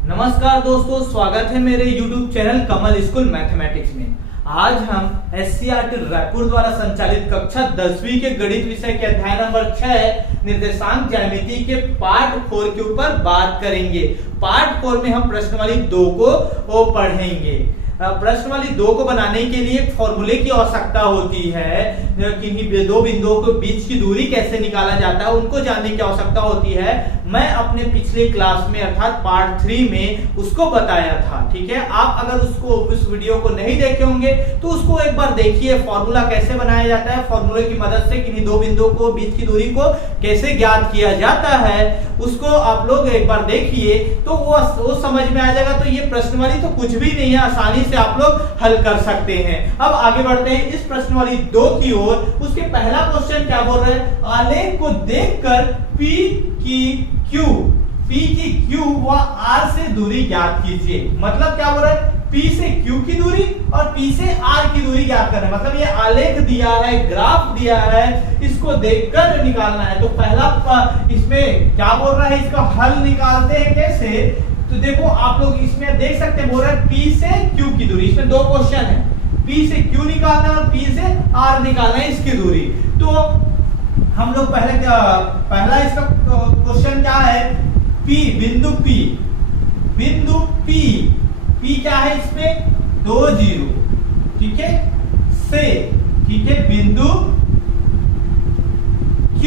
नमस्कार दोस्तों, स्वागत है मेरे YouTube चैनल कमल स्कूल मैथमेटिक्स में। आज हम एससीईआरटी रायपुर द्वारा संचालित कक्षा 10वीं के गणित विषय के अध्याय नंबर 6 निर्देशांक ज्यामिति के पार्ट 4 के ऊपर बात करेंगे। पार्ट 4 में हम प्रश्नावली 2 को पढ़ेंगे। प्रश्नावली 2 को बनाने के लिए एक फॉर्मूले की आवश्यकता होती है। किन्हीं दो बिंदुओं के बीच की दूरी कैसे निकाला जाता है उनको जानने की आवश्यकता होती है। मैं अपने पिछले क्लास में अर्थात पार्ट 3 में उसको बताया था। ठीक है, आप अगर उस वीडियो को नहीं देखे होंगे तो उसको एक बार देखिए। फॉर्मूला कैसे बनाया जाता है, फॉर्मूले की मदद से किन्हीं दो बिंदुओं को बीच की दूरी को कैसे ज्ञात किया जाता है, उसको आप लोग एक बार देखिए तो वो समझ में आ जाएगा। तो ये प्रश्नावली तो कुछ भी नहीं है, आसानी से आप लोग हल कर सकते हैं। अब आगे बढ़ते हैं इस प्रश्नावली 2 की ओर। उसके पहला क्वेश्चन क्या बोल रहे हैं, आलेख को देखकर P की Q व R से दूरी ज्ञात कीजिए। मतलब क्या बोल रहा है, P से Q की दूरी और P से R की दूरी ज्ञात करना है। मतलब ये आलेख दिया है, ग्राफ दिया है, इसको देखकर निकालना है। तो पहला इसमें क्या बोल रहा है, इसका हल निकालते हैं कैसे। तो देखो आप लोग इसमें देख सकते हैं, बोल रहा है P से Q की दूरी। इसमें दो क्वेश्चन है, P से Q निकालना है और P से R निकालना है इसकी दूरी। तो हम लोग पहला इसका क्वेश्चन क्या है, बिंदु P क्या है, इसमें 2 0, ठीक है, से, ठीक है, बिंदु Q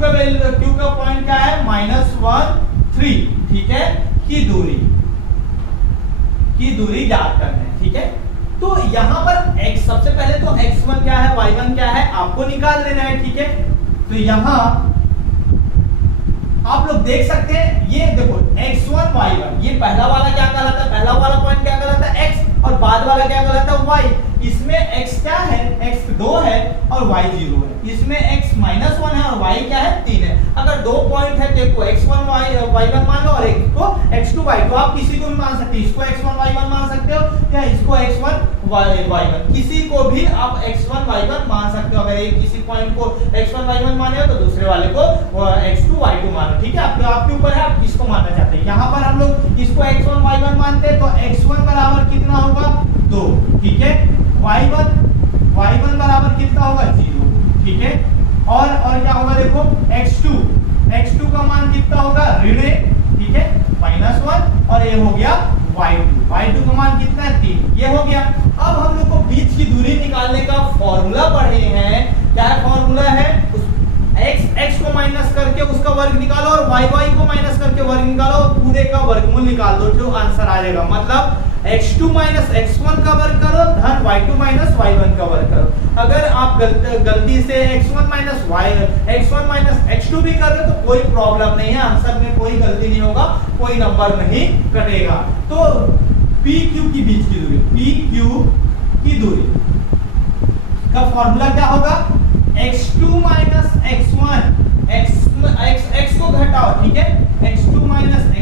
का पॉइंट क्या है, -1 3, ठीक है, की दूरी ज्ञात करना है। ठीक है, तो यहां पर x, सबसे पहले तो x1 क्या है, y1 क्या है, आपको निकाल लेना है। ठीक है, तो यहां आप लोग देख सकते हैं, ये देखो x1 y1, ये पहला वाला क्या कहलाता है, पहला वाला पॉइंट क्या कहलाता है x, और बाद वाला क्या कहलाता है y। इसमें x क्या है, x 2 है और y 0 है। इसमें x -1 है और y क्या है, 3 है। अगर दो पॉइंट है तो एक को x1 y1 मान लो और एक को x2 y2। आप किसी को भी मान सकते हैं, इसको x1 y1 मान सकते हो या इसको x1 y1, किसी को भी आप x1 y1 मान सकते हो। अगर एक किसी पॉइंट को x1 y1 माने हो तो दूसरे वाले को x2 y2 मानो। ठीक है, आपके ऊपर है, आप किसको मानना चाहते हैं। यहाँ पर हम लोग इसको x1 y1 मानते हैं तो x1 बराबर कितना होगा, 2, ठीक है, y1 बराबर कितना होगा, 0, ठीक है, और क्या होगा, देखो x2 का मान कितना होगा, ऋण 1, ठीक है, -1, और ये हो गया y2 का मान कितना है, 3, ये हो गया। अब हम लोग को बीच की दूरी निकालने का फॉर्मूला पढ़े हैं। क्या फॉर्मूला है, x को माइनस करके उसका वर्ग निकालो और y को माइनस करके वर्ग निकालो, पूरे का वर्गमूल निकाल दो, जो आंसर आ जाएगा। मतलब x2 x1 का वर्ग करो धन y2 y1 का वर्ग करो। अगर आप गलती से x1 x2 भी कर रहे हो तो कोई प्रॉब्लम नहीं है, आंसर में कोई गलती नहीं होगा, कोई नंबर नहीं कटेगा। तो PQ की बीच की दूरी, PQ की दूरी का फॉर्मूला क्या होगा, x2 x1, x को घटाओ, ठीक है, x2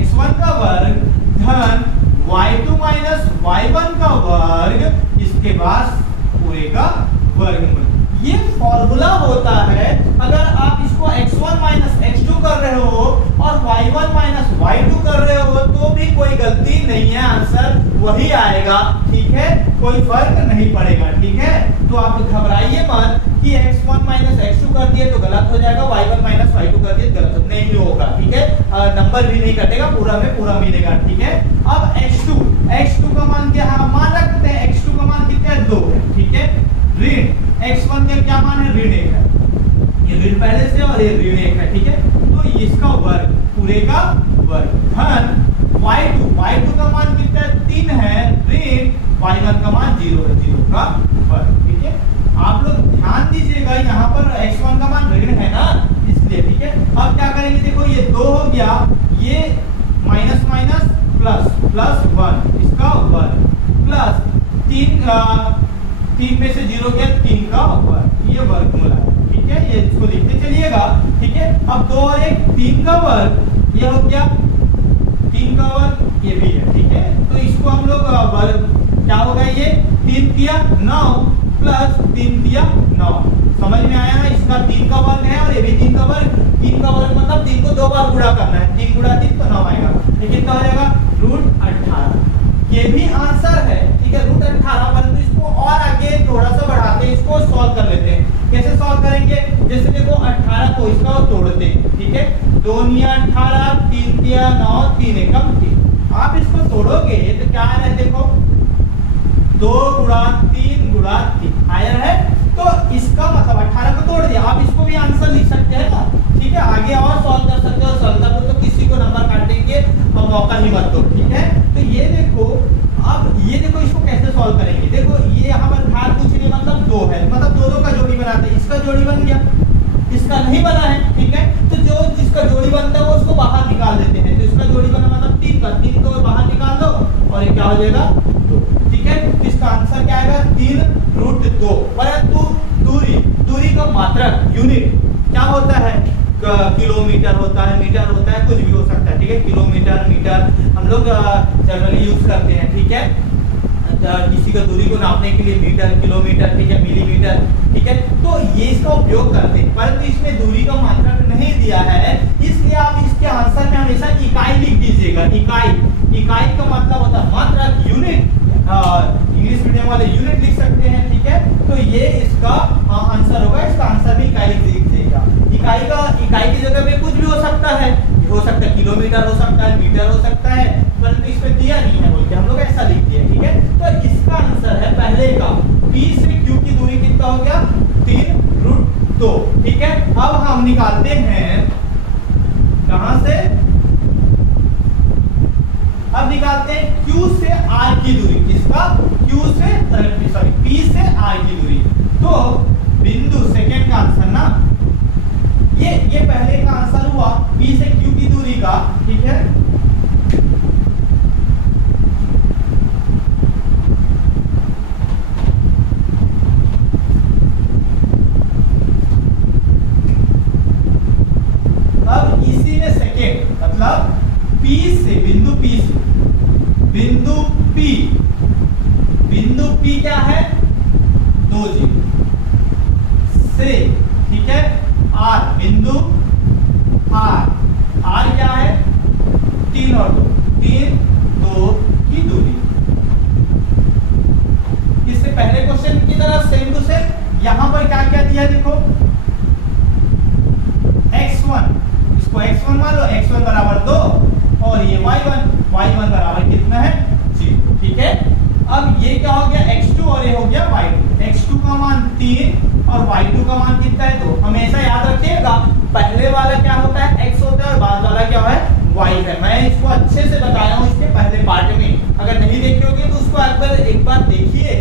x1 का वर्ग धन y2 y1 का वर्ग, इसके बाद पूरे का वर्गमूल। ये फॉर्मूला होता है। अगर आप इसको x1 x2 कर रहे हो और y1 y2 कर रहे हो तो भी कोई गलती नहीं है, आंसर वही आएगा। ठीक है, कोई फर्क नहीं पड़ेगा। ठीक है, तो आप घबराइए मत कि x1 x2 कर दिए तो गलत हो जाएगा, y1 y2 कर दिए गलत नहीं होगा। ठीक है, नंबर भी नहीं कटेगा, पूरा में पूरा मिलेगा। ठीक है, अब x2 का मान क्या है, मान रखते हैं x2 का मान कितना है, 2 है। ठीक है, ऋण x1 का क्या मान है, ऋण 1 है, ये ऋण पहले से और ये ऋण 1 है। ठीक है, तो इसका वर्ग, पूरे का वर्ग धन y2 का मान कितना है, 3 है, ऋण y1 का मान 0 है, 0 का वर्ग। ठीक है, आप लोग ध्यान दीजिएगा, यहाँ पर x1 का मान ऋण है ना, इसलिए। ठीक है, अब क्या करेंगे, देखो ये 2 हो गया, ये माइनस प्लस 1, इसका वर्ग प्लस 3 में से 0 गया, 3 का वर्ग, ये वर्गमूल है। ठीक है, ये इसको लिखते चलिएगा। ठीक है, अब 2 और 1 3 का वर्ग, ये हो गया 3 का वर्ग, ये भी है। ठीक है, तो इसको हम लोग वर्ग क्या होगा, ये 3 दिया 9 प्लस 3 दिया 9, समझ में आया ना। इसका 3 का वर्ग है और ये भी 3 का वर्ग। 3 का वर्ग मतलब 3 को 2 बार गुणा करना है, 3 गुणा 3 तो 9 आएगा। ये कितना हो जाएगा, √3 सॉल्व कर लेते हैं। कैसे सॉल्व करेंगे? जैसे देखो 18 को इसका तोड़ते हैं, ठीक है, 2 × 18, 3 × 9, 3 एकम 3। आप इसको तोड़ोगे तो क्या आ रहा है देखो, 2 × 3 × 3 आया है। तो इसका मतलब 18 को तोड़ दिया। आप इसको भी आंसर लिख सकते हैं ना, ठीक है, आगे और सॉल्व कर सकते हो। सॉल्व कर तो किसी को नंबर काटने के और मौका ही मत दो, ठीक है। तो ये देखो, अब ये देखो इसको कैसे सॉल्व करेंगे। देखो ये यहाँ पर घात कुछ नहीं, मतलब 2 है, मतलब 2 का जोड़ी बनाते हैं। इसका जोड़ी बन गया, इसका नहीं बना है, ठीक है। तो जो जिसका जोड़ी बनता है वो उसको बाहर निकाल देते हैं। तो इसका जोड़ी बना मतलब 3 का, 3 को बाहर निकाल दो और ये क्या हो जाएगा 2, ठीक है। तो इसका आंसर क्या आएगा 3√2। परंतु दूरी का मात्रक यूनिट क्या होता है? किलोमीटर होता है, मीटर होता है, कुछ भी हो सकता है, ठीक है। किलोमीटर, मीटर हम लोग जनरली यूज करते हैं, ठीक है। किसी का दूरी को नापने के लिए मीटर, किलोमीटर, ठीक है, मिलीमीटर, ठीक है। तो ये इसका उपयोग करते हैं, परंतु इसमें दूरी का मात्रक नहीं दिया है, इसलिए आप इसके आंसर में हमेशा इकाई लिख दीजिएगा। इकाई का मतलब होता है मात्रक, यूनिट। इंग्लिश मीडियम वाले यूनिट लिख सकते हैं, ठीक है। तो ये इसका आंसर होगा। इसका आंसर भी इकाई लिख दीजिएगा। इकाई की जगह पे कुछ भी हो सकता है, किलोमीटर हो सकता है, मीटर हो सकता है, परंतु इसमें दिया नहीं है बोल के हम लोग ऐसा लिख दिए, ठीक है। तो इसका आंसर है पहले का, P से Q की दूरी कितना हो गया 3√2, ठीक है। अब हम निकालते हैं कहां से? अब निकालते हैं Q से R की दूरी। किसका? P से R की दूरी। तो बिंदु सेकंड का आंसर ना, ये पहले का आंसर हुआ P से Q की दूरी का, ठीक है। अब इसी में सेकंड मतलब P से बिंदु P क्या है 2 जीरो से, ठीक है, R बिंदु R क्या है 3 और 2 की दूरी। इससे पहले क्वेश्चन की तरह सेम टू सेम यहां पर क्या क्या दिया देखो, x1, इसको x1 मान लो, x1 बराबर 2 और ये y1 बराबर कितना है 0, ठीक है। अब ये क्या हो गया x2 और ये हो गया y2। x2 का मान 3 और y2 का मान कितना है 2। हमेशा याद रखिएगा पहले वाला क्या होता है x होता है और बाद वाला क्या है y है। मैं इसको अच्छे से बताया हूं इसके पहले पार्ट में, अगर नहीं देखे होगे तो उसको एक बार देखिए।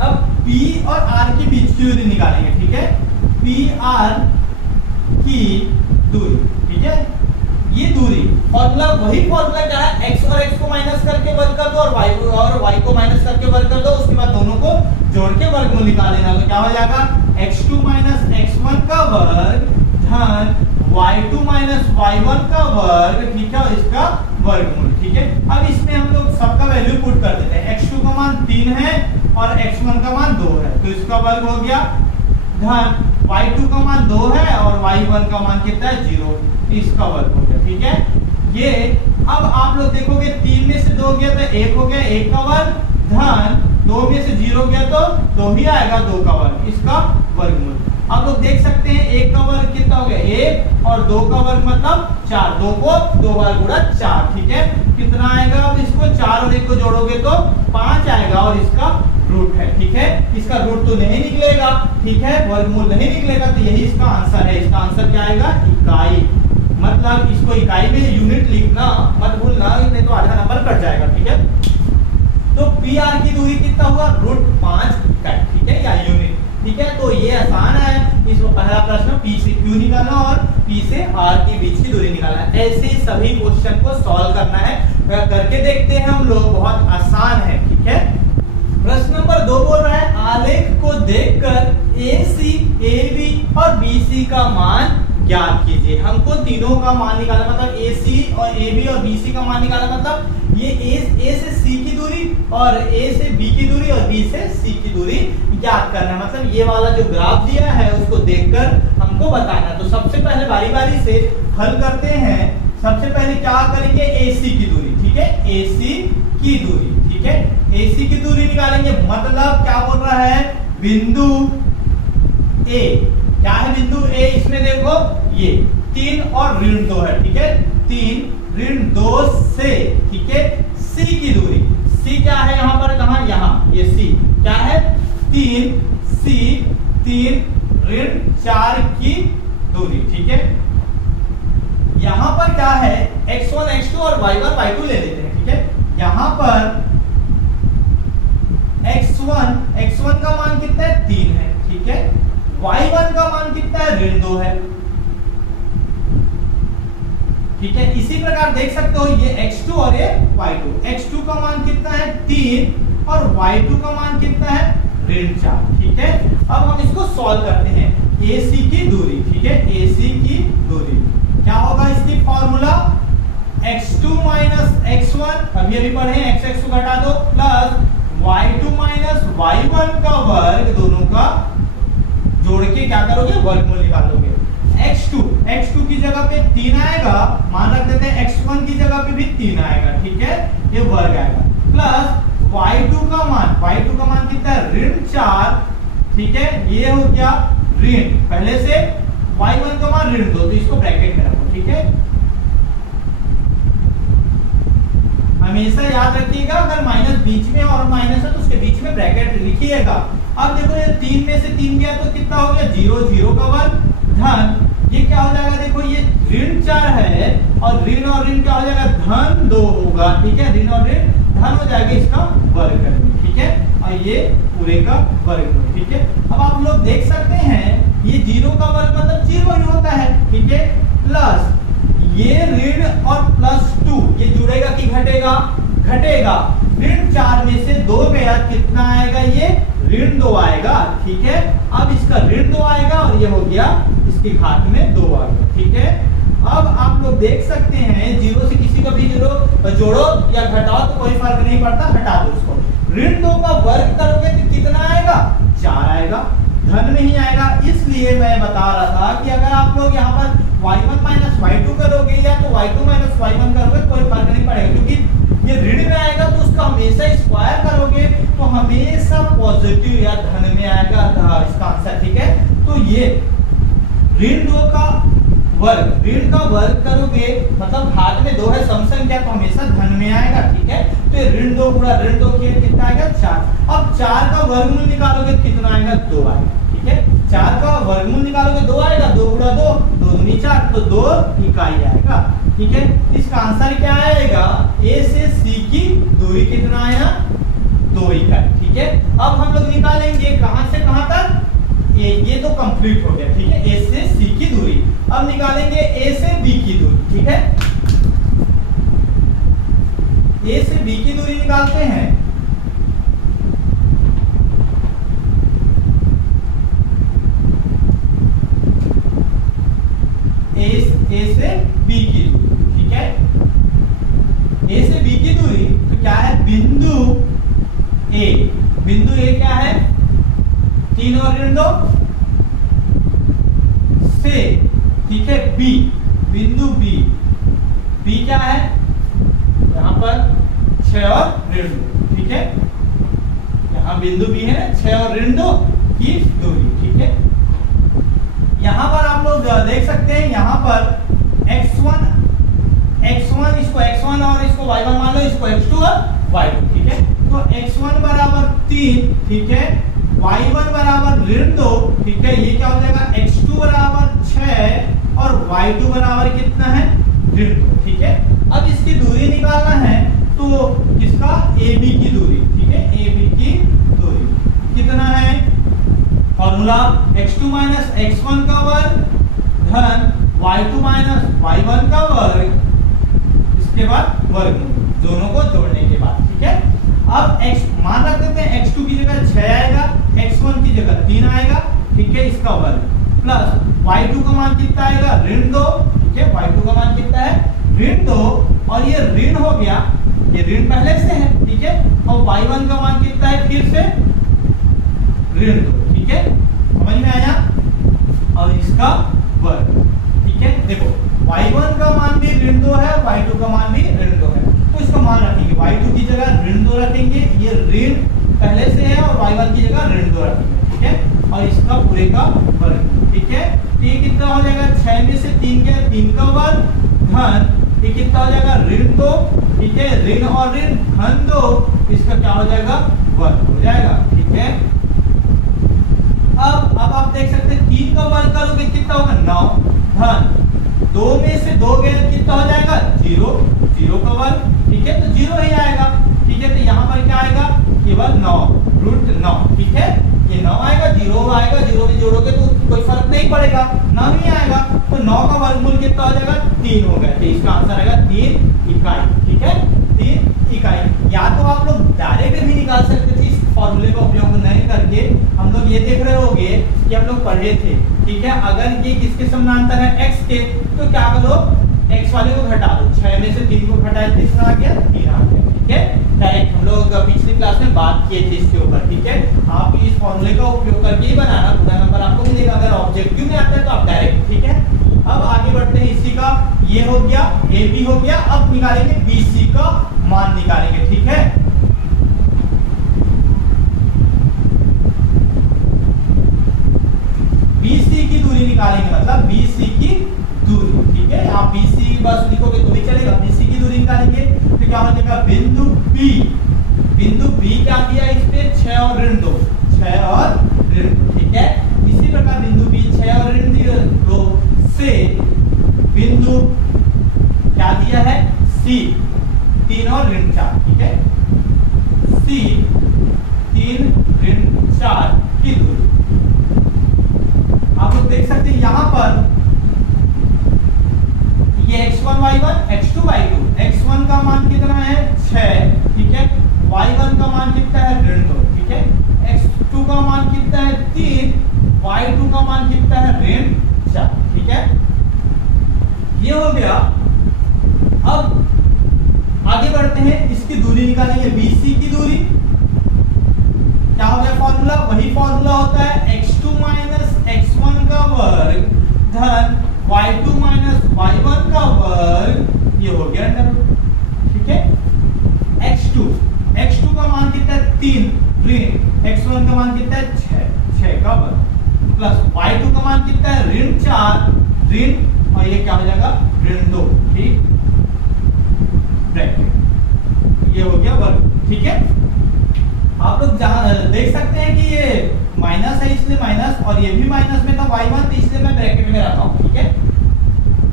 अब P और R के बीच की दूरी निकालेंगे, ठीक है। PR की दूरी, ठीक है, ये दूरी फॉर्मूला वही फॉर्मूला क्या है, x और x को माइनस करके वर्ग कर दो और y को माइनस करके वर्ग कर दो, उसके बाद दोनों को जोड़ के वर्गमूल निकाल लेना। तो क्या हो जाएगा x2 - x1 का वर्ग धन y2 - y1 का वर्ग, ठीक है, और इसका वर्गमूल, ठीक है। अब इसमें हम लोग सबका वैल्यू पुट कर देते हैं। x2 का मान 3 है और x1 का मान 2 है, तो इसका वर्ग हो गया धन y2 का मान 2 है और y1 का मान कितना है 0, इसका वर्ग हो गया, ठीक है। ये अब आप लोग देखोगे 3 में से 2 गया तो 1 हो गया, 1 का वर्ग धन 2 में से 0 गया तो 2 ही आएगा, 2 का वर्ग, इसका वर्गमूल। आप लोग देख सकते हैं 1 का वर्ग कितना हो गया 1 और 2 का वर्ग मतलब 4, 2 को 2 बार गुणा 4, ठीक है। कितना आएगा? अब इसको 4 और 1 को जोड़ोगे तो 5 आएगा और इसका रूट है, ठीक है। इसका रूट तो नहीं निकलेगा, ठीक है, वर्गमूल नहीं निकलेगा, तो यही इसका आंसर है। इसका आंसर क्या आएगा इकाई, मतलब इसको इकाई में यूनिट लिखना मत भूलना, नहीं तो आधा नंबर कट जाएगा, ठीक है। तो PR की दूरी कितना हुआ √5 इकाई, ठीक है, या यूनिट, ठीक है। तो ये आसान है। इसमें पहला प्रश्न P से Q निकालना और P से R के बीच की दूरी निकालना है। ऐसे सभी क्वेश्चन को सॉल्व करना है, करके देखते हैं हम लोग, बहुत आसान है, ठीक है। प्रश्न नंबर 2 बोल रहा है आलेख को देखकर AC, AB और BC का मान ज्ञात कीजिए। हमको तीनों का मान निकालना, मतलब AC और AB और BC का मान निकालना, मतलब ये A से C की दूरी और A से B की दूरी और B से C की दूरी ज्ञात करना है। मतलब ये वाला जो ग्राफ दिया है उसको देखकर हमको बताना। तो सबसे पहले बारी बारी से हल करते हैं। सबसे पहले क्या करेंगे AC की दूरी, ठीक है, AC की दूरी, ठीक है, AC की दूरी निकालेंगे। मतलब क्या बोल रहा है बिंदु ए, क्या है बिंदु ए इसमें देखो ये 3 और ऋण 2 है, ठीक है, 3 ऋण 2 से, ठीक है, सी की दूरी, सी क्या है यहाँ पर, कहा यहाँ, ये सी क्या है 3 सी 3 ऋण 4 की दूरी, ठीक है। यहां पर क्या है x1 x2 और y1 y2 ले लेते हैं, ठीक है। यहां पर x1 का मान कितना है 3 है, ठीक है, y1 का मान कितना है ऋण 2 है, ठीक है। इसी प्रकार देख सकते हो ये x2 और ये y2, x2 का मान कितना है 3 और y2 का मान कितना है ऋण 4, ठीक है। अब हम इसको सॉल्व करते हैं, AC की दूरी, ठीक है, AC की दूरी क्या होगा, इसकी फॉर्मूला x2 माइनस x1, अभी पढ़े x को घटा दो, प्लस y2 माइनस y1 का वर्ग, दोनों का जोड़ के क्या करोगे, वर्गमूल निकालोगे। x2 की जगह पे 3 आएगा, मान रख देते हैं x1 की जगह पे भी 3 आएगा, ठीक है, ये वर्ग आएगा, प्लस y2 का मान कितना है ऋण 4, ठीक है, ये हो गया ऋण, पहले से y1 का मान ऋण 2, तो इसको ब्रैकेट में रखो, ठीक है। हमेशा याद रखिएगा अगर माइनस बीच में और माइनस है तो उसके बीच में ब्रैकेट लिखिएगा। अब देखो ये 3 में से 3 गया तो कितना हो गया 0, 0 का वर्ग धन, ये क्या हो जाएगा, देखो ये ऋण 4 है और ऋण क्या हो जाएगा धन 2 होगा, ठीक है, ऋण और ऋण धन हो जाएगा, इसका वर्ग करेंगे, ठीक है, और ये पूरे का वर्ग, ठीक है। अब आप लोग देख सकते हैं ये 0 का वर्ग मतलब 0 ही होता है, ठीक है, प्लस ये ऋण और प्लस 2 ये जुड़ेगा कि घटेगा, घटेगा, ऋण 4 में से 2 गया, कितना आएगा, ये ऋण 2 आएगा, ठीक है। अब इसका ऋण 2 आएगा और ये हो गया इसकी घात में 2 आ गया, ठीक है। अब आप लोग देख सकते हैं 0 से किसी का भी जोड़ो या घटाओ तो कोई फर्क नहीं पड़ता, हटा दो उसको, ऋण 2 का वर्ग करोगे तो कितना आएगा 4 आएगा, धन में ही आएगा। इसलिए मैं बता रहा था कि अगर आप लोग यहाँ पर y1 माइनस y2 करोगे या तो y2 माइनस y1 करोगे कोई फर्क नहीं पड़ेगा, क्योंकि ये ऋण में आएगा तो उसका हमेशा स्क्वायर करोगे तो हमेशा पॉजिटिव या धन में आएगा इसका आंसर, ठीक है। तो ये ऋण 2 का वर्ग, ऋण का वर्ग करोगे मतलब घात में 2 है, सम संख्या तो हमेशा धन में आएगा, ठीक है। तो ये ऋण 2 गुणा ऋण 2 कितना आएगा 4। अब 4 का वर्गमूल निकालोगे कितना आएगा 2 आएगा, ठीक है। 4 का वर्गमूल निकालोगे 2 आएगा, 2 गुणा 2 2 दूनी 4, तो 2 इकाई आएगा, ठीक है। इसका आंसर क्या आएगा, ए से सी की दूरी कितना आया 2 इकाई, ठीक है। अब हम लोग निकालेंगे कहां से कहां तक, ये तो कंप्लीट हो गया, ठीक है, ए से सी की दूरी। अब निकालेंगे ए से बी की दूरी, ठीक है, ए से बी की दूरी निकालते हैं। ए से बी की दूरी, ठीक है, ए से बी की दूरी तो क्या है, बिंदु ए क्या है 3 और ऋण 2 से, ठीक है, बी, बिंदु बी क्या है यहाँ पर 6 और ऋण 2, ठीक है, यहाँ बिंदु बी है 6 और ऋण 2 की दूरी, ठीक है। यहाँ पर आप लोग देख सकते हैं, यहाँ पर x1 इसको x1 और इसको y1 मान लो, इसको x2 और y2, ठीक है। तो x1 बराबर 3, ठीक है, y1 बराबर ऋण 2, ठीक है, ये क्या हो जाएगा x2 बराबर 6 और y2 बराबर कितना है ऋण 2, ठीक है। अब इसकी दूरी निकालना है तो इसका AB की दूरी, ठीक है, AB की दूरी कितना है, फॉर्मूला x2 माइनस x1 का वर्ग धन y2 माइनस y1 का वर्ग, इसके बाद वर्गमूल, दोनों को जोड़ने के बाद, ठीक है। अब x मान रख देते हैं, x2 की जगह 6 आएगा, x1 की जगह 3 आएगा, ठीक है, इसका वर्ग प्लस y2 का मान कितना आएगा ऋण 2, ठीक है, y2 का मान कितना है ऋण 2 और ये ऋण हो गया, ये ऋण पहले से है, ठीक है, और y1 का मान कितना है फिर से ऋण 2, ठीक है, समझ में आया, और इसका वर्ग, ठीक है। देखो y1 का मान भी ऋण 2 है, y2 का मान भी ऋण 2 है, तो इसका मान रखेंगे, y2 की जगह ऋण 2 रखेंगे, ये ऋण पहले से है, और y1 की जगह ऋण 2 रखेंगे, ठीक है, और इसका उसका पूरे का वर्ग, ठीक है। तो ये कितना हो जाएगा, 6 में से 3 गया, 3 का वर्ग धन ये कितना हो जाएगा, ऋण 2, ठीक है, ऋण और ऋण धन 2, इसका क्या हो जाएगा, वर्ग हो जाएगा, ठीक है। अब आप देख सकते हैं 3 का वर्ग करोगे कितना होगा, 9 धन 2 में से 2 गया कितना हो जाएगा, 0, 0 का वर्ग, ठीक है, तो 0 ही आएगा, ठीक है। तो यहाँ पर क्या आएगा, केवल 9 रूट 9, ठीक है, ये 9 आएगा, 0 आएगा, 0 में जोड़ोगे तो कोई फर्क नहीं पड़ेगा, 9 ही आएगा। तो 9 का वर्गमूल कितना हो जाएगा, 3 हो गया, तो इसका आंसर आएगा 3 इकाई, ठीक है, 3 इकाई। या तो आप लोग डायरेक्ट भी निकाल सकते थे इस फॉर्मूले का उपयोग नहीं करके। हम लोग ये देख रहे होंगे कि हम लोग पढ़े थे, ठीक है, अगर ये किसके समानांतर है, x के, तो क्या करो, x वाले को घटा दो, 6 में से 3 को घटाए तो कितना आ गया, 3 आ गया, ठीक है। डायरेक्ट हम लोग पिछली क्लास में बात किए थे इसके ऊपर, ठीक है। आप इस फॉर्मूले का उपयोग करके ही बनाना, पूरा नंबर आपको मिलेगा। अगर ऑब्जेक्टिव में आता है तो आप डायरेक्ट, ठीक है। अब आगे बढ़ते हैं, इसी का ये हो गया, ए बी हो गया, अब निकालेंगे बी सी का मान निकालेंगे, ठीक है। बी सी की दूरी निकालेंगे, मतलब बी सी की दूरी, ठीक है। आप बी सी बस लिखोगे तो भी चलेगा, बी सी की दूरी निकालेंगे तो क्या हो जाएगा, बिंदु बी, बिंदु बी क्या दिया इस पे, 6 और ऋण 2, 6 और ऋण 2, ठीक है। इसी प्रकार बिंदु बी 6 और ऋण 2 से बिंदु क्या दिया है, सी 3 और ऋण 4, ठीक है, सी 3 ऋण 4 की दूरी। आप लोग देख सकते हैं यहाँ पर ये x1 y1 x2 y2, x1 का मान कितना है, 6, ठीक है, y1 का मान कितना है, ऋण 2, ठीक है, x2 का मान कितना है, 3, y2 का मान कितना है, ऋण 4, ठीक है। ये हो गया। अब आगे बढ़ते हैं, इसकी दूरी निकालेंगे, BC की दूरी क्या हो गया, फॉर्मूला वही फॉर्मूला होता है, x2 माइनस x1 का वर्ग धन y2 माइनस y1 का वर्ग, ये हो गया अंडर रूट, ठीक है। x2 का मान कितना है, 3 ऋण x1 का मान कितना है, 6 का वर्ग प्लस y2 का मान कितना है, ऋण 4 ऋण और ये क्या हो जाएगा, ऋण 2, ठीक, ब्रैकेट, ये हो गया वर्ग, ठीक है। आप लोग जहां देख सकते हैं कि ये माइनस है इसलिए माइनस, और ये भी माइनस में था y1 तो इसलिए मैं ब्रैकेट में रखा हूं, ठीक है।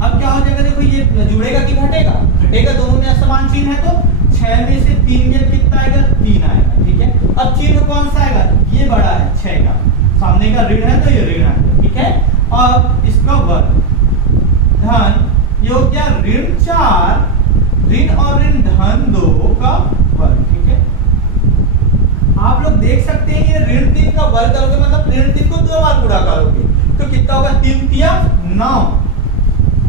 अब क्या हो जाएगा, देखो ये जुड़ेगा कि घटेगा, घटेगा, दोनों में समान चिन्ह है तो 6 में से 3 गया कितना आएगा, 3 आएगा, ठीक है। अब चिन्ह कौन सा आएगा, ये बड़ा है 6 का, सामने का ऋण है तो ये ऋण आएगा, ठीक है। अब इसका वर्ग धन ये हो गया ऋण 4 ऋण और ऋण धन 2 का वर्ग, ठीक है। आप लोग देख सकते हैं ये ऋण 3 का वर्ग करोगे मतलब ऋण 3 को 2 बार गुणा करोगे तो कितना होगा, 3 तिया 9,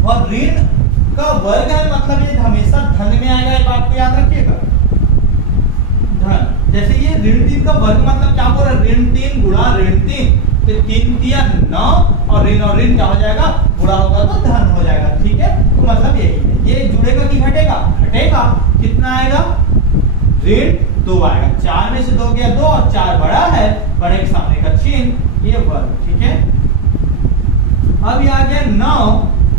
और ऋण का वर्ग है मतलब ये हमेशा धन में आएगा, ये बात को याद रखिएगा, धन। जैसे ये ऋण 3 का वर्ग मतलब क्या बोल रहा है, ऋण 3 गुणा ऋण 3, तो 3 तिया 9 और ऋण क्या हो जाएगा, गुणा होगा तो धन हो जाएगा, ठीक है। तो मतलब यही है, ये जुड़ेगा कि घटेगा, घटेगा, कितना आएगा, ऋण 2 आएगा, 4 में से 2 गया 2 और 4 बड़ा है, बड़े के सामने का चिन्ह, ये वर्ग, ठीक है। अब ये आ गया 9,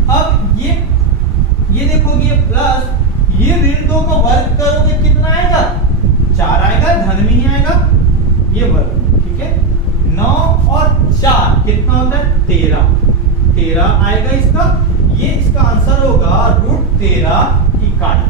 अब ये देखोगे ये प्लस, ये ऋण 2 का वर्ग करोगे कितना आएगा, 4 आएगा, धन में ही आएगा, ये वर्ग, ठीक है। 9 और 4 कितना होता है, 13 आएगा इसका, ये इसका आंसर होगा √13 इकाई,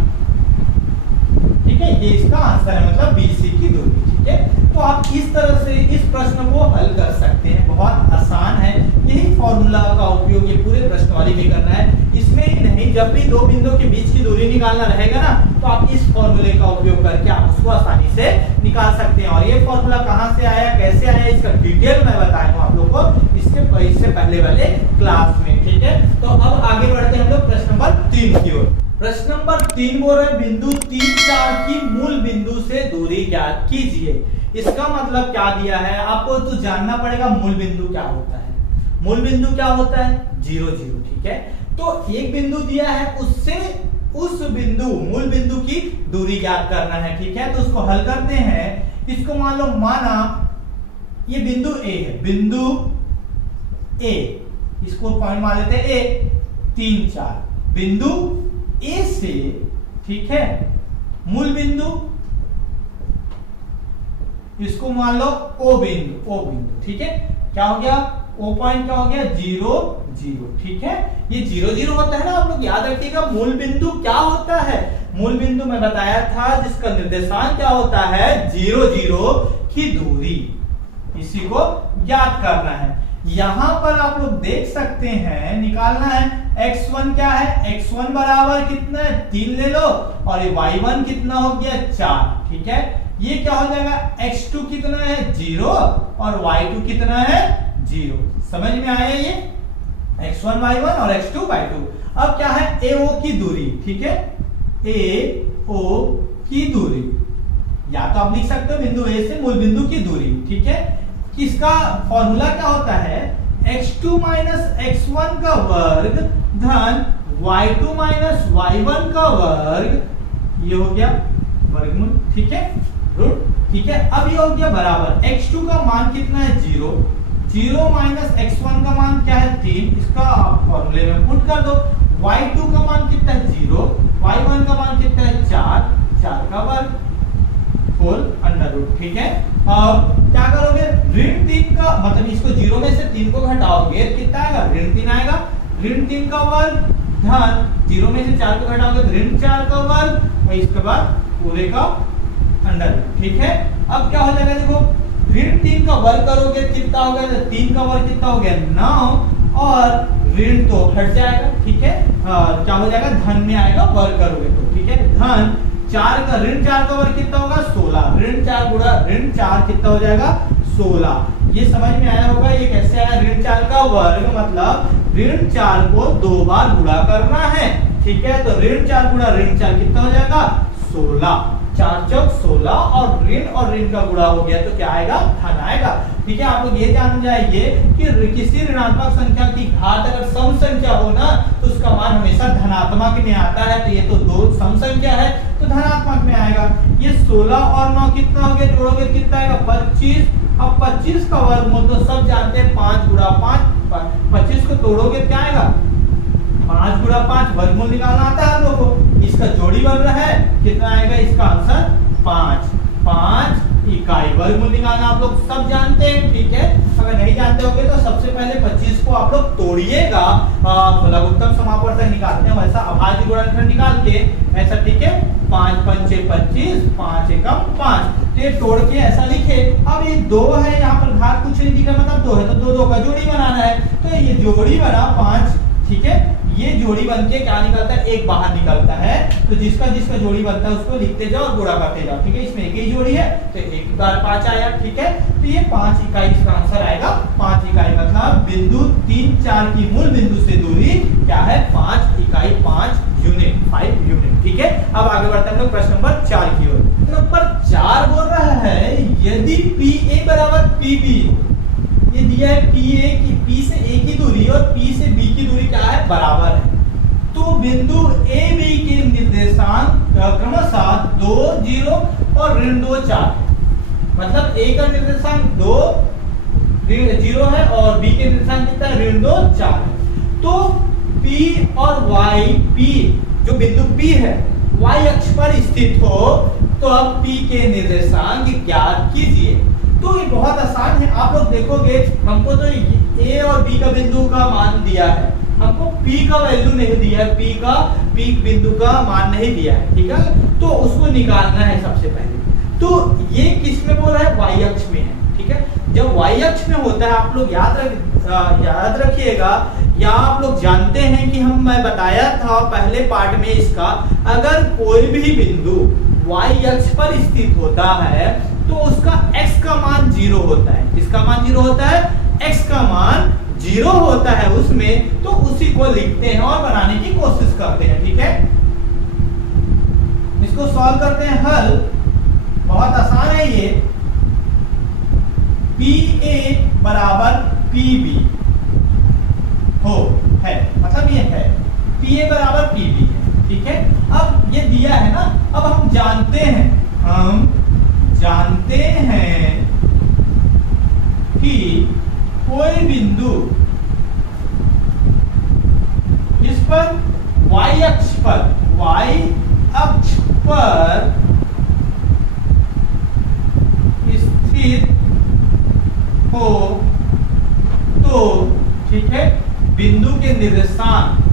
ठीक है। ये इसका आंसर है, मतलब BC की दूरी, ठीक है। तो आप इस तरह से इस प्रश्न को हल कर सकते हैं, बहुत आसान है। यही फॉर्मूला का उपयोग ये पूरे प्रश्नवाली में करना है, इसमें ही नहीं, जब भी दो बिंदुओं के बीच की दूरी निकालना रहेगा ना तो आप इस फॉर्मूले का उपयोग करके आप उसको आसानी से निकाल सकते हैं। और ये फॉर्मूला कहां से आया, कैसे आया, इसका डिटेल मैं बताऊंगा आप लोग को इससे पहले वाले क्लास में, ठीक है। तो अब आगे बढ़ते हैं हम लोग प्रश्न नंबर 3 की ओर। प्रश्न नंबर 3 बोल रहा है बिंदु 3, 4 की मूल बिंदु से दूरी ज्ञात कीजिए। इसका मतलब क्या दिया है आपको, तो जानना पड़ेगा मूल बिंदु क्या होता है। मूल बिंदु क्या होता है, 0 0, ठीक है। तो एक बिंदु दिया है, उससे उस बिंदु मूल बिंदु की दूरी ज्ञात करना है, ठीक है। तो उसको हल करते हैं। इसको मान लो, माना ये बिंदु A है, बिंदु ए, इसको पॉइंट मान लेते हैं ए, 3 4 बिंदु ए से, ठीक है, मूल बिंदु इसको मान लो ओ बिंदु, ठीक है, क्या हो गया, ओ पॉइंट क्या हो गया, 0 0, ठीक है। ये 0 0 होता है ना, आप लोग याद रखिएगा। मूल बिंदु क्या होता है, मूल बिंदु मैं बताया था जिसका निर्देशांक क्या होता है, 0 0 की दूरी, इसी को याद करना है। यहां पर आप लोग देख सकते हैं, निकालना है x1 क्या है, x1 बराबर कितना है, 3 ले लो, और ये y1 कितना हो गया, 4, ठीक है। ये क्या हो जाएगा, x2 कितना है, 0, और y2 कितना है, 0। समझ में आया ये, x1 y1 और x2 y2। अब क्या है, AO की दूरी, ठीक है, AO की दूरी, या तो आप लिख सकते हो बिंदु A से मूल बिंदु की दूरी, ठीक है। किसका फॉर्मूला क्या होता है, x2 माइनस x1 का वर्ग धन y2 माइनस y1 का वर्ग, ये हो गया वर्गमूल, ठीक है, रूट, ठीक है। अब ये हो गया बराबर x2 का मान कितना है, 0 0 माइनस x1 का मान क्या है, 3, इसका आप फॉर्मूले में पुट कर दो। y2 का मान कितना है, 0, y1 का मान कितना है, 4 4 का वर्ग होल अंडर रूट, ठीक है। अब क्या करोगे, ऋण 3 का मतलब इसको 0 में से 3 को घटाओगे कितना आएगा, ऋण 3 आएगा, ऋण 3 का वर्ग धन 0 में से 4 को घटाओगे तो ऋण 4 का वर्ग, और इसके बाद पूरे का अंडर रूट, ठीक है। अब क्या हो जाएगा, देखो ऋण 3 का वर्ग करोगे कितना हो गया, 3 का वर्ग कितना हो गया, 9, और ऋण तो हट जाएगा, ठीक है। क्या हो जाएगा, धन में आएगा, वर्ग करोगे तो, ठीक है, धन 4 का ऋण 4 का वर्ग कितना होगा, 16, ऋण 4 गुणा ऋण 4 कितना हो जाएगा, 16। ये समझ में आया होगा, ये कैसे आया, ऋण 4 का वर्ग मतलब ऋण 4 को 2 बार गुणा करना है, ठीक है। तो ऋण 4 गुणा ऋण 4 कितना हो जाएगा, 16, 4 चौक 16, और ऋण का गुणा हो गया तो क्या आएगा, धन आएगा, ठीक है। आप लोग ये जान जाइए कि किसी ऋणात्मक संख्या की घात अगर सम संख्या हो ना तो उसका मान हमेशा धनात्मक में आता है। तो ये तो 2 सम संख्या है तो धनात्मक में आएगा। ये 16 और 9 कितना हो गया, जोड़ोगे कितना आएगा, 25। अब 25 का वर्गमूल तो सब जानते हैं, 5 गुणा 5, 25 को तोड़ोगे क्या आएगा, 5 गुणा 5, वर्गमूल निकालना आता है आप लोगों को। इसका जोड़ी बन रहा है, कितना आएगा इसका आंसर, 5 इकाई। वर्गमूल निकालना आप लोग सब जानते हैं, ठीक है। अगर नहीं जानते होंगे तो सबसे पहले 25 को आप लोग तोड़िएगा, लघुत्तम समापवर्तक निकालते हैं वैसा अभाज्य गुणनखंड निकाल के ऐसा, ठीक है। 5 पंचे 25, 5 एकम 5, तो ये तोड़ के ऐसा लिखे। अब ये 2 है, यहाँ पर घात कुछ नहीं दिखा मतलब 2 है, तो 2 का जोड़ी बनाना है, तो ये जोड़ी बना 5, ठीक है। ये जोड़ी बनके क्या निकलता है, एक बाहर निकलता है, तो जिसका जिसका जोड़ी बनता है उसको लिखते जाओ और गुणा करते जाओ, ठीक है। इसमें एक ही जोड़ी है तो 1 बार 5 आया, ठीक है। तो ये 5 इकाई इसका आंसर आएगा, 5 इकाई मतलब बिंदु 3 4 की मूल बिंदु से दूरी क्या है, 5 इकाई, 5 यूनिट, 5 यूनिट, ठीक है। अब आगे बढ़ते हैं हम लोग प्रश्न नंबर 4 की ओर। नंबर 4 बोल रहा है यदि PA बराबर PB, ये दिया है PA की, P से A की दूरी और P से B की दूरी क्या है, बराबर है, तो बिंदु AB के निर्देशांक क्रमशः 2 0 और ऋण 2 4, मतलब A का निर्देशांक 2 0 है और B के निर्देशांक कितना है, ऋण 2 4 है। तो P और Y, P जो बिंदु P है Y अक्ष पर स्थित हो, तो अब P के निर्देशांक ज्ञात कीजिए। तो ये बहुत आसान है, आप लोग देखोगे हमको तो A और B का बिंदु का मान दिया है, हमको P का वैल्यू नहीं दिया है, P बिंदु का मान नहीं दिया है, ठीक है। तो उसको निकालना है सबसे पहले। तो ये किस में बोल रहा है, Y अक्ष में है, ठीक है। जब Y अक्ष में होता है आप लोग याद रखिएगा, या आप लोग जानते हैं कि मैं बताया था पहले पार्ट में इसका, अगर कोई भी बिंदु Y अक्ष पर स्थित होता है तो उसका x का मान 0 होता है। किसका मान 0 होता है, x का मान 0 होता है उसमें, तो उसी को लिखते हैं और बनाने की कोशिश करते हैं, ठीक है। इसको सॉल्व करते हैं, हल बहुत आसान है ये। PA बराबर PB हो है, मतलब ये है PA बराबर PB है, ठीक है। अब ये दिया है ना, अब हम जानते हैं कि कोई बिंदु निर्देशांक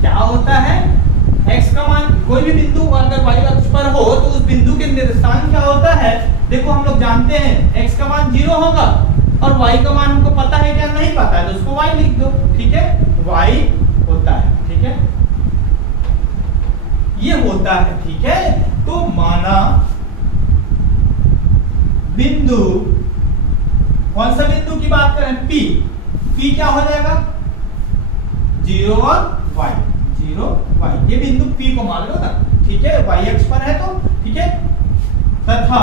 क्या होता है, x का मान, कोई भी बिंदु अगर y अक्ष पर हो तो उस बिंदु के निर्देशांक क्या होता है। देखो हम लोग जानते हैं x का मान 0 होगा और y का मान हमको पता है क्या, नहीं पता है तो उसको y लिख दो, ठीक है, y होता है, ठीक है, ये होता है, ठीक है। तो माना बिंदु, कौन सा बिंदु की बात करें, P क्या हो जाएगा 0 और y, 0 y, ये बिंदु P को मान लो ना, ठीक है, y अक्ष पर है तो, ठीक है, तथा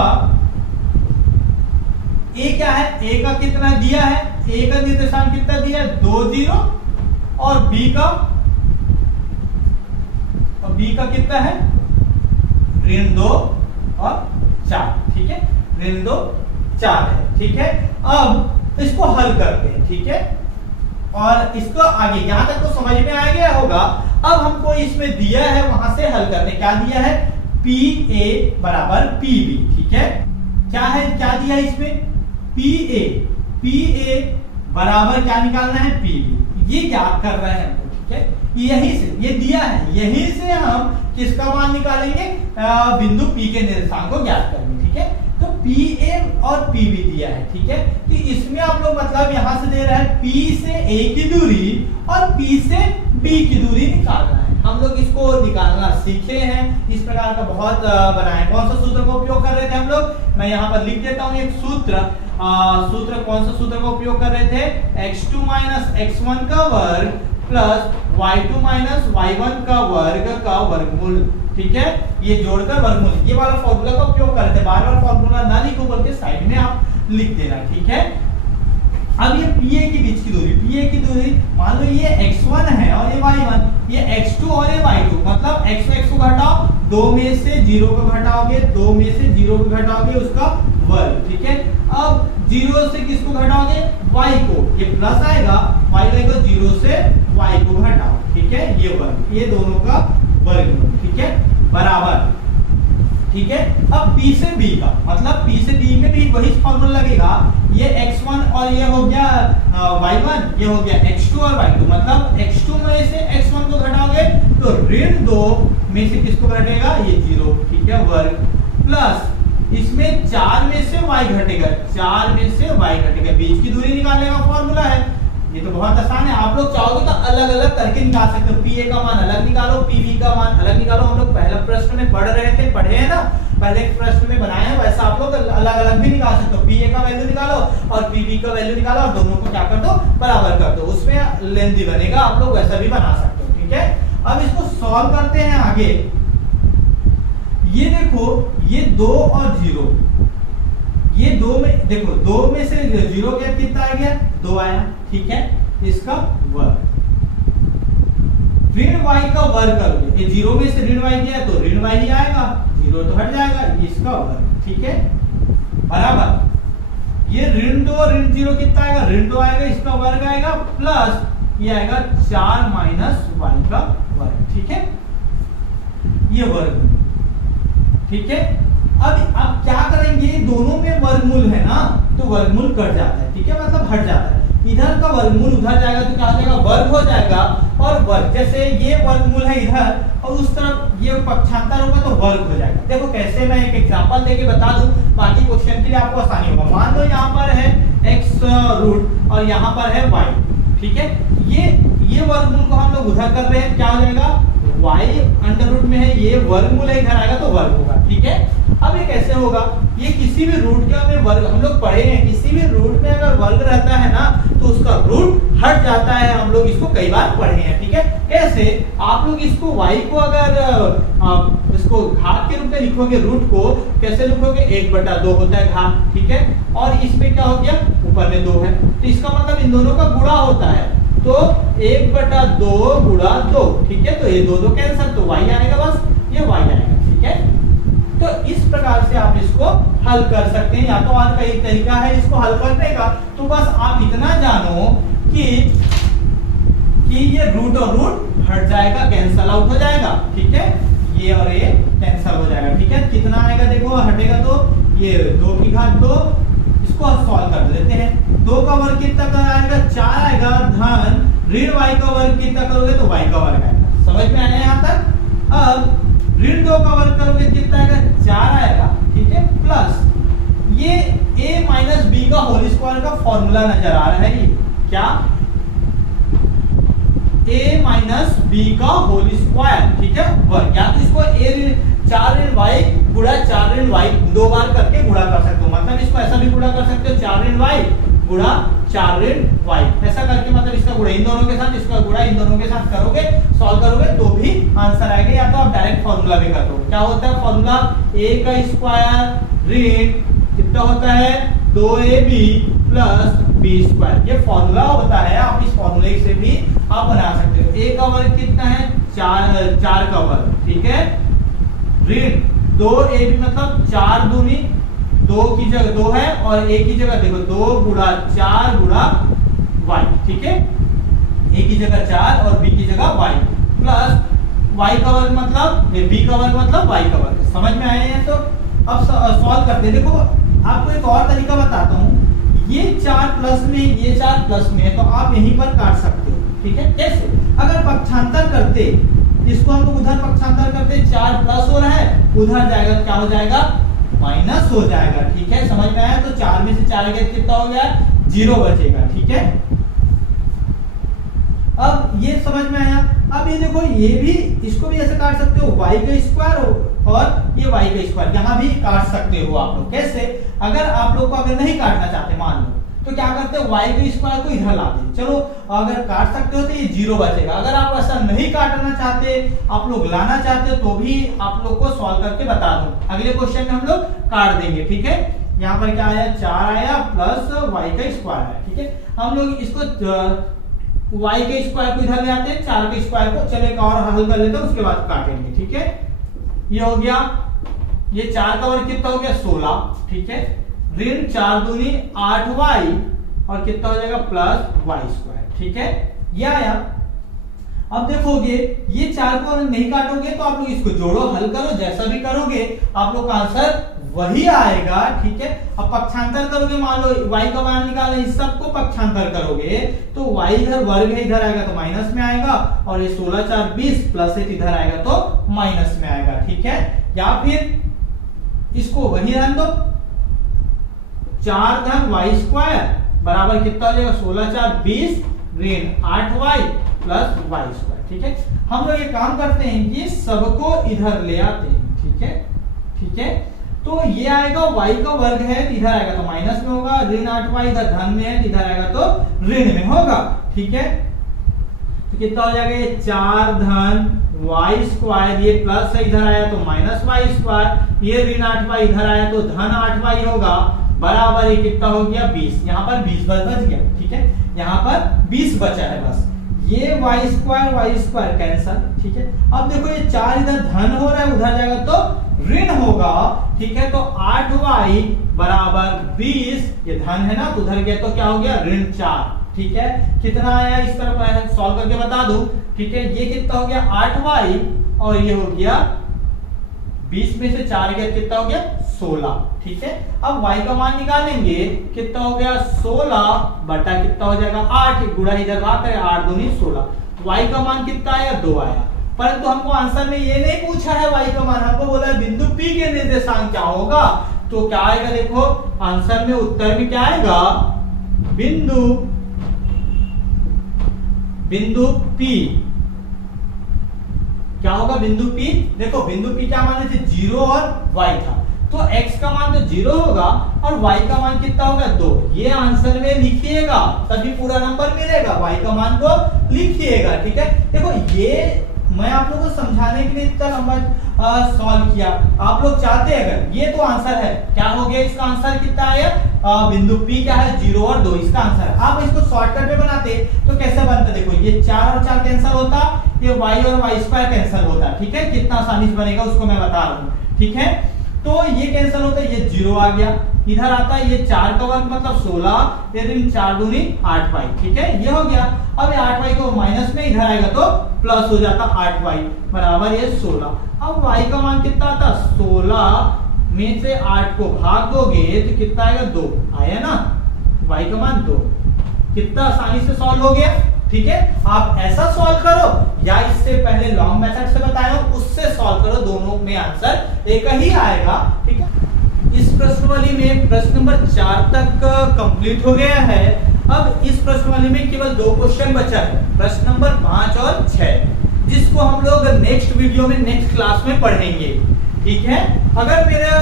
a क्या है, a का कितना दिया है, a का निर्देशांक कितना दिया है 2 0 और b का कितना है ऋण 2 और 4, ठीक है, ऋण 2 4 है, ठीक है। अब इसको हल करते हैं, ठीक है, और इसको आगे यहां तक तो समझ में आ गया होगा। अब हमको इसमें दिया है वहां से हल करने, क्या दिया है PA बराबर PB, ठीक है, क्या है, क्या दिया है इसमें PA बराबर क्या निकालना है PB, ये याद कर रहे हैं हमको, ठीक है, यही से ये दिया है, यही से हम किसका मान निकालेंगे, बिंदु P के निर्देशांक को ज्ञात करेंगे, ठीक है। तो PA और PB दिया है, ठीक है, तो इसमें आप लोग मतलब यहां से दे रहा है P से A की दूरी और P से B की दूरी निकालना है। हम लोग इसको निकालना सीखे हैं, इस प्रकार का बहुत बनाए। कौन सा सूत्र का उपयोग कर रहे थे हम लोग, मैं यहाँ पर लिख देता हूँ एक सूत्र, कौन सा सूत्र का उपयोग कर रहे थे, x2 x1 का वर्ग प्लस y2 y1 का वर्गमूल, ठीक है, ये जोड़कर वर्गमूल, ये वाला फॉर्मूला का उपयोग कर रहे थे। बार बार फॉर्मूला ना लिखो बल्कि साइड में आप लिख देना, ठीक है। अब ये PA के बीच की दूरी, PA की दूरी मान लो ये x1 है और ये y1, ये x2 और ये y2, मतलब x को घटाओ, 2 में से 0 को घटाओगे, 2 में से 0 को घटाओगे उसका वर्ग, ठीक है। अब 0 से किसको घटाओगे, y को, ये प्लस आएगा, y को 0 से y को घटाओ, ठीक है, ये वर्ग, ये दोनों का वर्ग, ठीक है, बराबर, ठीक है। अब P से B का मतलब P से B में भी वही फॉर्मूला लगेगा, ये x1 और ये हो गया y1, ये हो गया x2 और y2, मतलब x2 में से x1 को घटाओगे तो ऋण 2 में से किसको घटेगा, ये 0, ठीक है, वर्ग प्लस इसमें 4 में से y घटेगा, 4 में से y घटेगा, बीच की दूरी निकालने का फॉर्मूला है। ये तो बहुत आसान है, आप लोग चाहोगे तो अलग अलग करके निकाल सकते हो, PA का मान अलग निकालो, PB का मान अलग निकालो। हम लोग पहला प्रश्न में पढ़ रहे थे, पढ़े हैं ना, पहले एक प्रश्न में बनाए हैं, वैसा आप लोग अलग अलग भी निकाल सकते हो। PA का वैल्यू निकालो और PB का वैल्यू निकालो और दोनों को क्या कर दो, बराबर कर दो, उसमें लेंथी बनेगा, आप लोग वैसा भी बना सकते हो, ठीक है। अब इसको सॉल्व करते हैं आगे, ये देखो, ये 2 और 0, ये 2 में देखो, 2 में से 0 गया, कितना आ गया, 2 आया, ठीक है, इसका वर्ग, ऋण y का वर्ग करोगे, ये 0 में से ऋण y गया तो ऋण y ही आएगा, 0 तो हट जाएगा, इसका वर्ग, ठीक है, बराबर, ये ऋण 2 ऋण 0 कितना आएगा, ऋण 2 आएगा, इसका वर्ग आएगा, प्लस ये आएगा 4 माइनस y का वर्ग, ठीक है, ये वर्ग, ठीक है। अब क्या करेंगे, दोनों में वर्गमूल है ना, तो वर्गमूल कट जाता है, ठीक है, मतलब हट जाता है, इधर का वर्गमूल उधर जाएगा तो क्या हो जाएगा, वर्ग हो जाएगा, और वर्ग जैसे ये वर्गमूल है इधर और उस तरफ ये पक्षांतर होगा तो वर्ग हो जाएगा। देखो कैसे, मैं एक एग्जांपल देके बता दूं, बाकी क्वेश्चन के लिए आपको आसानी होगा। मान लो यहाँ पर है x रूट और यहाँ पर है y, ठीक है, ये वर्गमूल को हम लोग उधर कर रहे हैं, क्या हो जाएगा, y अंडर रूट में है, ये वर्गमूल है, इधर आएगा तो वर्ग होगा, ठीक है। अब ये कैसे होगा, ये किसी भी रूट के में वर्ग, हम लोग पढ़े हैं, किसी भी रूट में अगर वर्ग रहता है ना तो उसका रूट हट जाता है, हम लोग इसको कई बार पढ़े हैं, ठीक है। ऐसे आप लोग इसको y को अगर इसको घात के रूप में लिखोगे, रूट को कैसे लिखोगे, 1/2 होता है घात, ठीक है, और इसमें क्या हो गया, ऊपर में 2 है, तो इसका मतलब इन दोनों का गुणा होता है, तो 1/2 गुणा 2, ठीक है, तो ये 2 कैंसिल, तो y आएगा, बस ये y आएगा, ठीक है। तो इस प्रकार से आप इसको हल कर सकते हैं, या तो और कई तरीका है इसको हल करने का, तो बस आप इतना जानो कि ये रूट और रूट हट जाएगा, कैंसल आउट हो जाएगा, ठीक है, ये और ये कैंसल हो जाएगा, ठीक है। कितना आएगा देखो, हटेगा तो ये 2 की घात 2, इसको सॉल्व कर देते हैं। 2 का वर्ग कितना कर आएगा 4 आएगा, धन ऋण y का वर्ग कितना करोगे तो y का वर्ग आएगा। समझ में आया यहाँ तक? अब ऋण 2 का वर्ग करोगे कितना आएगा 4 आएगा, ठीक है, प्लस ये a माइनस बी का होल स्क्वायर का फॉर्मूला नजर आ रहा है, ये क्या a माइनस बी का होल स्क्वायर, ठीक है, वर्ग, या तो इसको a 4 ऋण y गुणा 4 ऋण y 2 बार करके गुणा कर सकते हो, मतलब इसको ऐसा भी गुणा कर सकते हो 4 ऋण y गुणा 4 ऋण y, ऐसा करके मतलब इसका गुणा इन दोनों के साथ, इसका गुणा इन दोनों के साथ करोगे, सॉल्व करोगे तो भी आंसर आएगा, या तो आप डायरेक्ट फॉर्मूला भी कर दो। क्या होता है फॉर्मूला? a का स्क्वायर ऋण कितना होता है 2ab प्लस b स्क्वायर, ये फॉर्मूला होता है। आप इस फॉर्मूले से भी आप बना सकते हो। a का वर्ग कितना है 4 का वर्ग, ठीक है, ऋण 2ab मतलब 4 दूनी 2 की जगह 2 है और a की जगह देखो 2 गुणा 4 गुणा y, ठीक है, a की जगह 4 और b की जगह y, प्लस y का वर्ग मतलब b का वर्ग मतलब y का वर्ग। समझ में आया है? तो अब सॉल्व करते हैं। देखो आपको एक और तरीका बताता हूँ, ये 4 प्लस में ये 4 प्लस में है तो आप यहीं पर काट सकते हो, ठीक है। कैसे? अगर पक्षांतर करते, इसको हम लोग उधर पक्षांतर करते 4 प्लस हो रहा है, उधर जाएगा तो क्या हो जाएगा माइनस हो जाएगा, ठीक है। समझ में आया? तो 4 में से 4 गया कितना हो गया 0 बचेगा, ठीक है। अब ये समझ में आया। अब ये देखो ये भी, इसको भी ऐसे काट सकते हो y का स्क्वायर और ये y का स्क्वायर, यहाँ भी काट सकते हो आप लोग। कैसे? अगर आप लोग को अगर नहीं काटना चाहते मान लो, तो क्या करते हो y के स्क्वायर को इधर ला दे, चलो अगर काट सकते हो तो ये 0 बचेगा। अगर आप ऐसा नहीं काटना चाहते, आप लोग लाना चाहते हो, तो भी आप लोग को सॉल्व करके बता दूं। अगले क्वेश्चन में हम लोग काट देंगे, ठीक है। यहाँ पर क्या आया 4 आया प्लस y का स्क्वायर है, ठीक है। हम लोग इसको y के स्क्वायर को इधर ले आते हैं, 4 के स्क्वायर को, चलो एक और हल कर लेते हैं उसके बाद काटेंगे, ठीक है। ये हो गया, ये 4 का वर्ग कितना हो गया 16, ठीक है, ऋण 4 दूनी 8y और कितना हो जाएगा प्लस y स्क्वायर, ठीक है, ये आया। अब देखोगे ये 4 को नहीं काटोगे तो आप लोग इसको जोड़ो, हल करो, जैसा भी करोगे आप लोग का आंसर वही आएगा, ठीक है। अब पक्षांतर करोगे, मान लो y का मान निकालना, इस सब को पक्षांतर करोगे तो y इधर वर्ग है, इधर आएगा तो माइनस में आएगा, और ये 16 4 20 प्लस 1 इधर आएगा तो माइनस में आएगा, ठीक है। या फिर इसको वही रहने दो, 4 धन y स्क्वायर बराबर कितना हो जाएगा 16 4 20 ऋण 8y प्लस y स्क्वायर, ठीक है। हम लोग ये काम करते हैं कि सबको इधर ले आते हैं, ठीक है, ठीक है। तो ये आएगा y का वर्ग है, इधर आएगा तो माइनस में होगा, ऋण 8y इधर धन में है, इधर आएगा तो ऋण में होगा, ठीक है। तो कितना हो जाएगा ये 4 धन y स्क्वायर, ये प्लस है, इधर आया तो माइनस y स्क्वायर, ये ऋण 8y इधर आया तो धन 8y होगा, बराबर ये कितना हो गया 20। यहाँ पर 20 बच गया, ठीक है, यहाँ पर 20 बचा है बस। ये y स्क्वायर कैंसल, ठीक है। अब देखो ये 4 इधर धन हो रहा है, उधर जाएगा तो ऋण होगा, ठीक है। तो 8y बराबर 20, ये धन है ना, तो उधर गया तो क्या हो गया ऋण 4, ठीक है। कितना आया इस तरफ सॉल्व करके बता दूं, ठीक है। ये कितना हो गया 8y और ये हो गया 20 में से 4 गया कितना हो गया 16, ठीक है। अब y का मान निकालेंगे, कितना हो गया 16 बटा कितना हो जाएगा 8, गुणा इधर बात है 8 दूनी 16, y का मान कितना आया 2 आया। परंतु हमको आंसर में ये नहीं पूछा है y का मान, हमको बोला है बिंदु P के निर्देशांक क्या होगा, तो क्या आएगा देखो आंसर में, उत्तर में क्या आएगा बिंदु P, क्या होगा बिंदु P। देखो बिंदु P क्या माने थे 0 और y था, तो x का मान तो 0 होगा और y का मान कितना होगा 2। ये आंसर में लिखिएगा तभी पूरा नंबर मिलेगा, y का मान को लिखिएगा, ठीक है। देखो ये मैं आप लोगों को समझाने के लिए इतना लंबा सॉल्व किया, आप लोग चाहते अगर ये तो आंसर है, क्या हो गया इसका आंसर कितना आया, बिंदु P क्या है 0 और 2, इसका आंसर है। आप इसको शॉर्टकट में बनाते तो कैसे बनता, देखो ये 4 और 4 कैंसिल होता, ये y और y स्क्वायर कैंसिल होता, ठीक है। कितना आसानी से बनेगा उसको मैं बता रहा हूँ, ठीक है। तो ये कैंसिल होता है, ये 0 आ गया, इधर आता है ये 4 का वर्ग मतलब 16, ये 4 दूनी 8y, ठीक है, ये हो गया। अब ये 8y को माइनस में इधर आएगा तो प्लस हो जाता 8y बराबर ये 16। अब y का मान कितना आता 16 में से 8 को भाग दोगे तो कितना आएगा 2 आया ना, y का मान 2। कितना आसानी से सॉल्व हो गया। ठीक है, आप ऐसा सॉल्व करो या इससे पहले लॉन्ग मेथड से बताया उससे सॉल्व करो, दोनों में आंसर एक ही आएगा। ठीक है, इस प्रश्नवाली में प्रश्न नंबर 4 तक कंप्लीट हो गया है। अब इस प्रश्नवाली में केवल 2 क्वेश्चन बचा है, प्रश्न नंबर 5 और 6, जिसको हम लोग नेक्स्ट वीडियो में नेक्स्ट क्लास में पढ़ेंगे। ठीक है, अगर मेरा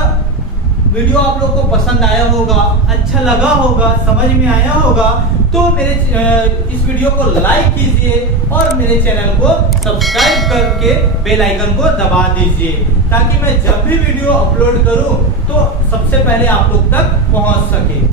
वीडियो आप लोग को पसंद आया होगा, अच्छा लगा होगा, समझ में आया होगा, तो मेरे इस वीडियो को लाइक कीजिए और मेरे चैनल को सब्सक्राइब करके बेल आइकन को दबा दीजिए, ताकि मैं जब भी वीडियो अपलोड करूं तो सबसे पहले आप लोग तक पहुंच सके।